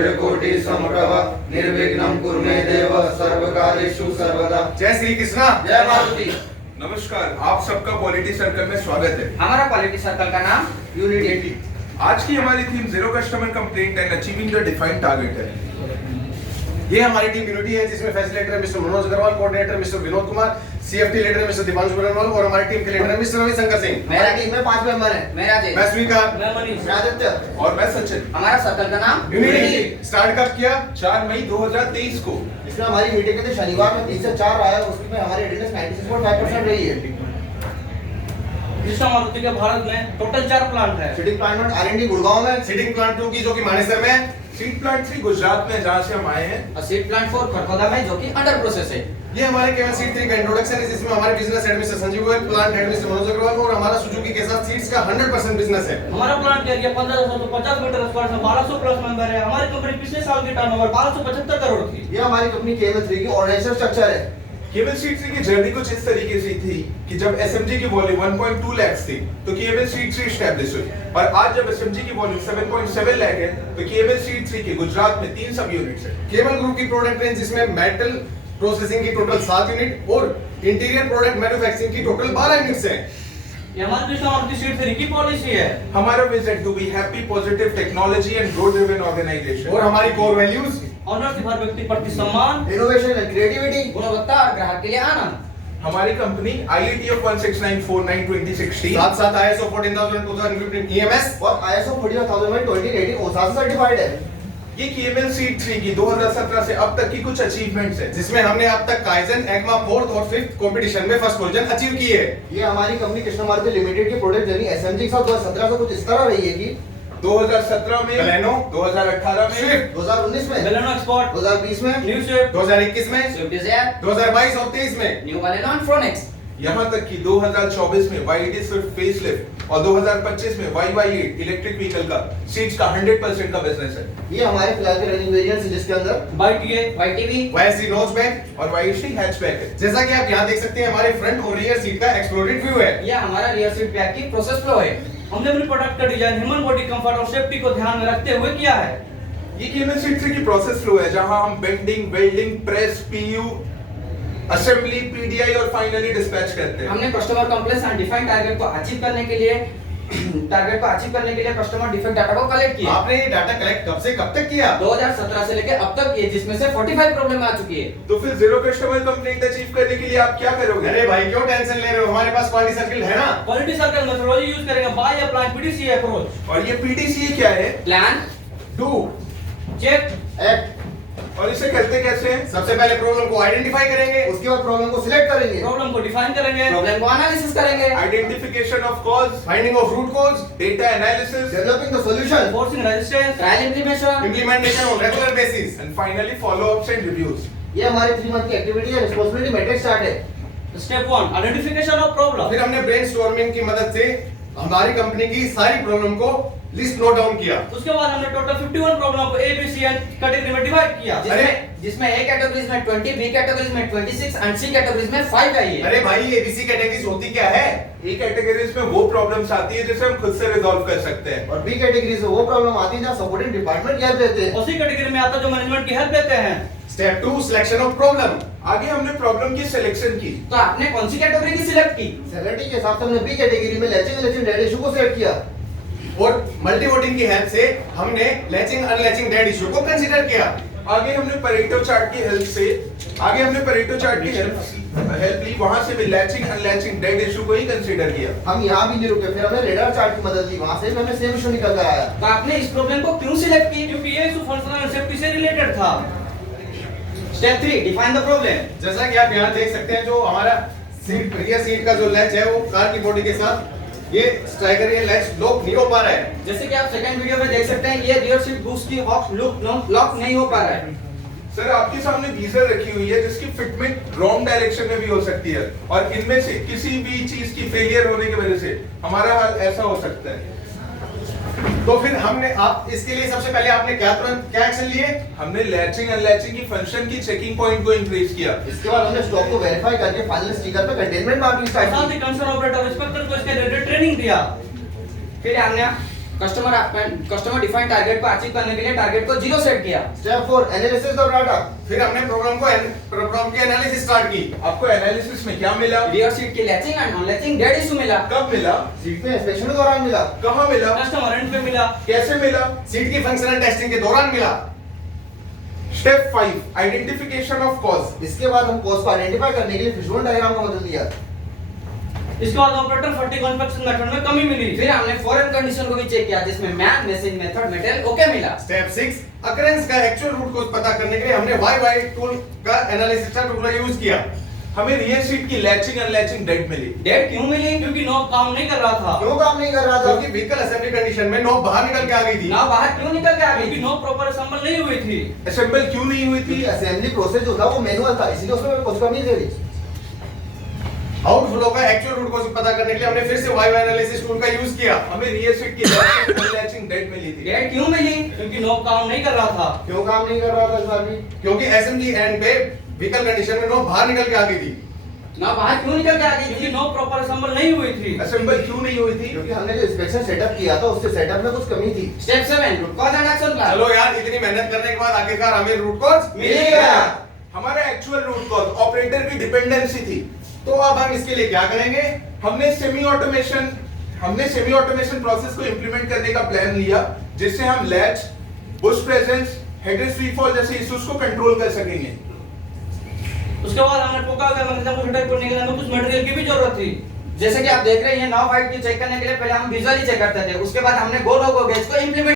सूर्यकोटि समप्रभ निर्विघ्नं कुरु मे देव सर्वकार्येषु सर्वदा। जय श्री कृष्णा। जय मारुति। नमस्कार, आप सबका पॉलिटी सर्कल में स्वागत है। हमारा पॉलिटी सर्कल का नाम यूनिटी। आज की हमारी theme zero customer complaint and achieving the defined target है। ये हमारी टीम यूनिटी है जिसमें फैसिलिटेटर है mister Manoj Agarwal, coordinator mister Vinod Kumar, CFT leader है मिस्टर दीपांशु बरनवाल और हमारी टीम के लीडर है मिस्टर रविशंकर सिंह। मेरा टीम में 5 मेंबर हैं। मैं राजेश, मैं स्वीकार, मैं मनीष, मैं आदित्य और मैं सचिन। हमारा सर्कल का नाम यूनिटी। स्टार्ट कब किया? 4 मई 2023 को। इसमें हमारी मीटिंग के दिन शनिवार में 3 से 4 आया, उसमें हमारी अटेंडेंस 96.5% रही है। कृष्णा मारुति के भारत में टोटल 4 प्लांट है। सीटिंग प्लांट में R&D गुड़गांव में, सीटिंग प्लांट 2 की जो कि मानेसर में, सीड प्लांट 3 गुजरात में जहाँ से हम आए हैं, और सीट प्लांट 4 खरखोदा में जो कि अंडर प्रोसेस है। ये हमारे केवल सीट 3 का इंट्रोडक्शन है जिसमें हमारे business head mister Sanjeev Goyal, plant head mister Manoj Agarwal और हमारा सुजुकी के साथ सीट्स का 100% बिजनेस है। हमारा प्लांट का एरिया 1550 मीटर स्क्वायर में 1200 प्लस मेंबर है। हमारी कंपनी पिछले साल की टर्नओवर 1275 करोड़ थी। ये हमारी कंपनी KML3 की ऑर्गेनाइजेशन स्ट्रक्चर है। केवल सीड 3 की जर्नी कुछ इस तरीके से थी कि जब एसएमजी की वॉल्यूम 1.2 लाख थी तो केवल सीड 3 एस्टैब्लिश हुई, और आज जब एसएमजी की वॉल्यूम 7.7 लाख है तो केवल सीड 3 के गुजरात में 3 सब यूनिट्स है। केवल ग्रुप की प्रोडक्ट रेंज जिसमें मेटल प्रोसेसिंग की टोटल 7 यूनिट और इंटीरियर प्रोडक्ट मैन्युफैक्चरिंग की टोटल 12 यूनिट्स हैं। ये हमारी कृष्णा मारुति सीट 3 की पॉलिसी है। हमारा vision to be happy, positive, technology and growth driven organisation. और हमारी कोर वैल्यूज ऑनरशिप, हर व्यक्ति प्रति सम्मान, इनोवेशन एंड क्रिएटिविटी, गुणवत्ता और ग्राहक के लिए आनंद। हमारी कंपनी IATF 16949/2016 साथ-साथ ISO 14000 EMS और ISO 45018 OSA से सर्टिफाइड है। ये KML सीड 3 की 2017 से अब तक की कुछ अचीवमेंट्स है, जिसमें हमने अब तक काइजन, ECMA 4th और 5th कंपटीशन में फर्स्ट पोजीशन अचीव की है। ये हमारी कंपनी कृष्णा मारुति लिमिटेड की प्रोडक्ट जर्नी SMG के साथ 2017 से कुछ इस तरह रही है कि 2017 में Baleno, 2018 में Swift, 2019 में, बेलेनो एक्सपोर्ट, 2020 में, न्यू स्विफ्ट, 2021 में, स्विफ्ट डिजायर, 2022 और 23 में। न्यू बालेनो और फ्रोनेक्स। यहाँ तक कि 2024 में YD स्विफ्ट फेसलिफ्ट और 2025 में YY8 इलेक्ट्रिक व्हीकल का सीट्स का 100% का बिजनेस है। ये हमारे फिलहाल के रनिंग वेरिएंट्स हैं जिसके अंदर YTA, YTV, YSC नोचबैक और YC हैचबैक है। जैसा कि आप यहाँ देख सकते हैं हमारे फ्रंट और रियर सीट का एक्सप्लोरेड व्यू है। यह हमारा रियर सीट बैक की प्रोसेस फ्लो है। हमने अपने प्रोडक्ट का डिजाइन ह्यूमन बॉडी कंफर्ट और सेफ्टी को ध्यान में रखते हुए किया है। ये KML सीड 3 की प्रोसेस फ्लो है जहाँ हम bending, welding, press, PU, assembly, PDI और फाइनली डिस्पैच करते हैं। हमने customer complaints and defined target को अचीव करने के लिए कस्टमर डिफेक्ट डाटा को कलेक्ट किया। आपने ये डाटा कलेक्ट कब से कब तक किया? 2017 से लेकर अब तक किए, जिसमें से 45 प्रॉब्लम आ चुकी है। तो फिर जीरो कस्टमर कंप्लेंट अचीव करने के लिए आप क्या करोगे? अरे भाई क्यों टेंशन ले रहे हो, हमारे पास क्वालिटी सर्किल है ना। क्वालिटी सर्कल मेथोडोलॉजी यूज करेंगे, बाय या प्लांट PDCA अप्रोच। और ये PDCA क्या है? Plan, do, check, act. और इसे करते कैसे हैं? सबसे पहले प्रॉब्लम को आइडेंटिफाई करेंगे, उसके बाद प्रॉब्लम को सिलेक्ट करेंगे, प्रॉब्लम को डिफाइन करेंगे, प्रॉब्लम को एनालिसिस करेंगे, identification of cause, finding of root cause, data analysis developing the solution, forcing resistance, trial implementation, implementation on regular basis. And finally follow ups and reviews. ये हमारी 3 month की activity है। Responsibility matrix start है। Step 1 identification of problem. फिर हमने brainstorming की मदद से हमारी कंपनी की सारी प्रॉब्लम को लिस्ट नोट डाउन किया। उसके बाद हमने टोटल 51 प्रॉब्लम को A, B, C and category में डिवाइड किया। जिसमें A कैटेगरीज में 20, B कैटेगरीज में 26 एंड C कैटेगरीज में 5 आई है। अरे भाई ये ABC कैटेगरीज होती क्या है? ए कैटेगरीज में वो प्रॉब्लम्स आती है जिसे हम खुद से रिजॉल्व कर सकते हैं, और B कैटेगरी से वो प्रॉब्लम आती है जहां सपोर्टिंग डिपार्टमेंट हेल्प देते हैं। और C कैटेगरी में आता है जो मैनेजमेंट की हेल्प देते हैं। Step 2 selection of problem. आगे हमने प्रॉब्लम की सिलेक्शन की। तो आपने कौन सी कैटेगरी की सिलेक्ट की? सेवेंटी के हिसाब से हमने B कैटेगरी में लैचिंग डेड इशू को सिलेक्ट किया। और मल्टी वोटिंग की हेल्प से हमने लैचिंग अनलैचिंग डेड इशू को कंसीडर किया। आगे हमने परेटो चार्ट की हेल्प ली, वहां से भी लैचिंग अनलैचिंग डेड इशू को ही कंसीडर किया। हम यहाँ भी नहीं रुके, फिर हमने रेडार चार्ट की मदद ली, वहां से भी हमें सेम इशू निकल कर आया। तो आपने इस प्रॉब्लम को क्यों सिलेक्ट की? क्योंकि ये इशू फंक्शनल एंड सेफ्टी से रिलेटेड था। Step 3 define the problem. जैसा कि आप यहाँ देख सकते हैं जो हमारा सीट रियर सीट का जो लैच है वो कार की बॉडी के साथ ये स्ट्राइकर ये लैच लॉक नहीं हो पा रहा है। जैसे कि आप सेकंड वीडियो में देख सकते हैं, ये रियर सीट बूस्ट की हॉक लॉक नहीं हो पा रहा है। सर आपके सामने गीजर रखी हुई है जिसकी फिटमेंट रॉन्ग डायरेक्शन में भी हो सकती है, और इनमें से किसी भी चीज की फेलियर होने की वजह से हमारा हाल ऐसा हो सकता है। तो फिर हमने आप इसके लिए सबसे पहले आपने क्या एक्शन लिए? हमने लैचिंग अनलैचिंग की फंक्शन की चेकिंग पॉइंट को इंक्रीज किया। इसके बाद हमने स्टॉक को वेरीफाई करके फाइनल स्टिकर पे कंटेनमेंट मार्किंग स्टार्ट साथ की। ही कंसर्न ऑपरेटर इंस्पेक्टर को इसके रिलेटेड ट्रेनिंग दिया। फिर हमने कस्टमर डिफाइंड टारगेट को अचीव करने के लिए टारगेट को 0 सेट किया। Step 4 analysis of data. फिर हमने प्रोग्राम की एनालिसिस स्टार्ट की। आपको एनालिसिस में क्या मिला? रियर सीट की लैचिंग एंड अनलैचिंग डेट इशू मिला। कब मिला? सीट में इंस्पेक्शन के दौरान मिला। कहाँ मिला? कस्टमर एंड पे मिला। कैसे मिला? सीट की फंक्शनल टेस्टिंग के दौरान मिला। Step 5 identification of cause. इसके बाद हम कॉज को आइडेंटिफाई करने के लिए फिशबोन डायग्राम को बदल दिया। इसके बाद ऑपरेटर फटीग इंस्पेक्शन मेथड में कमी मिली। फिर हमने फॉरेन कंडीशन को भी चेक किया जिसमें man message method material okay मिला। स्टेप 6 अकरेंस का एक्चुअल रूट कोज पता करने के लिए हमने YY टूल का एनालिसिस टूल का यूज किया। हमें रियर सीट की लैचिंग अनलैचिंग डेट मिली। डेट क्यों मिली? क्योंकि नॉब काम नहीं कर रहा था। क्यों काम नहीं कर रहा था? क्योंकि व्हीकल असेंबली कंडीशन में नॉब बाहर निकल के आ गई थी। ना बाहर क्यों निकल के आ गई क्योंकि थी? नॉब प्रॉपर असेंबल नहीं हुई थी। असेंबल क्यों नहीं हुई थी? क्योंकि असेंबली प्रोसेस जो था वो मैनुअल था, इसलिए उसमें कुछ कमी थी। आउटफ्लो का एक्चुअल रूट कोज पता करने के लिए हमने फिर से YY एनालिसिस टूल का यूज किया। हमें रियर सीट की लैचिंग अनलैचिंग डेट मिली थी। डेट क्यों मिली? क्योंकि नॉब काम नहीं कर रहा था। क्यों काम नहीं कर रहा था इस बार भी? क्योंकि एसएमजी एंड पे व्हीकल कंडीशन में नॉब बाहर निकल के आ गई थी। ना बाहर क्यों निकल के आ गई क्योंकि थी? नॉब प्रॉपर असेंबल नहीं हुई थी। असेंबल क्यों नहीं हुई थी? क्योंकि हमने जो इंस्पेक्शन सेटअप किया था उससे सेटअप में कुछ कमी थी। Step 7 root cause and action plan. चलो यार, इतनी मेहनत करने के बाद आखिरकार हमें रूट कोज मिल गया। हमारा एक्चुअल रूट कॉज ऑपरेटर की डिपेंडेंसी थी। तो अब हम इसके लिए क्या करेंगे? हमने सेमी ऑटोमेशन प्रोसेस को इंप्लीमेंट करने का प्लान लिया जिससे हम latch, Bush presence, head free fall जैसे इश्यूज को कंट्रोल कर सकेंगे। उसके बाद हमने पोका का मतलब कुछ टाइप करने के लिए हमें कुछ मटेरियल की भी जरूरत थी। जैसे कि आप देख रहे हैं नॉब हाइट की चेक करने के लिए पहले हम विजुअली चेक करते थे, उसके बाद हमने गो नो गो गेज को इंप्लीमेंट